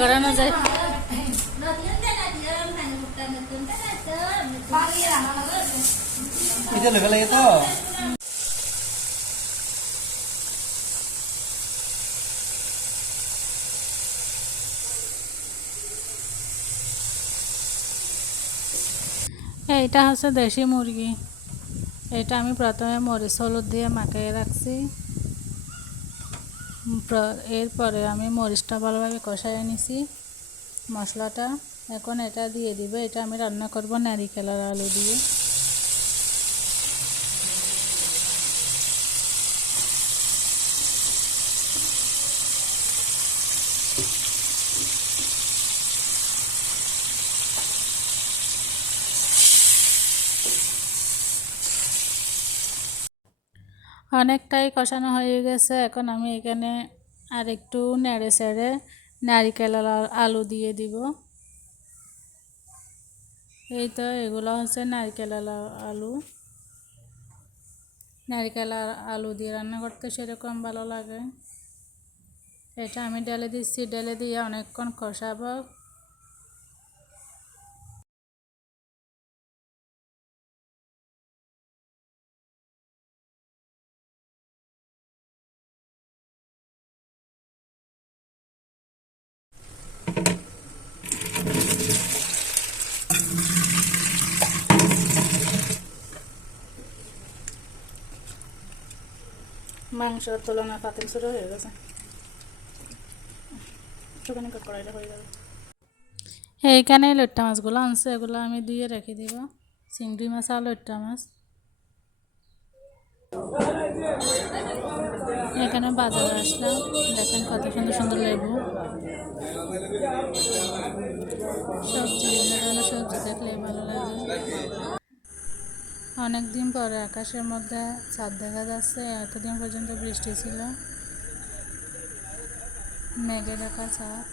করানো যায়। এটা লেগে লাগে তো এইটা হচ্ছে দেশি মুরগি। এটা আমি প্রথমে মরিচ হলুদ দিয়ে মাখিয়ে রাখছি। এরপরে আমি মরিচটা ভালোভাবে কষাই নিছি মশলাটা। এখন এটা দিয়ে দিব। এটা আমি রান্না করব নারিকেল আর আলু দিয়ে। অনেকটাই কষানো হয়ে গেছে। এখন আমি এখানে আর একটু নেড়ে চেড়ে নারিকেল আর আলু দিয়ে দিব। এই তো এগুলো হচ্ছে নারকেল আর আলু। নারকেল আর আলু দিয়ে রান্না করতে সেরকম ভালো লাগে। এটা আমি ঢেলে দিচ্ছি। ঢেলে দিয়ে অনেকক্ষণ কষাবো। মাংসের তুলনায় পাতিল ছোটো হয়ে গেছে। কড়াইটা হয়ে যাবে। এইখানে লইট্টা মাছগুলো আনছে, এগুলো আমি ধুয়ে রেখে দিব। চিংড়ি মাছ আর লইট্টা মাছ। এখানে বাজারে আসলাম। দেখেন কত সুন্দর সুন্দর লেবু, সবজি, বিভিন্ন ধরনের সবজি দেখলে ভালো লাগে। অনেকদিন পরে আকাশের মধ্যে চাঁদ দেখা যাচ্ছে। এতদিন পর্যন্ত বৃষ্টি ছিল, মেঘে ঢাকা চাঁদ।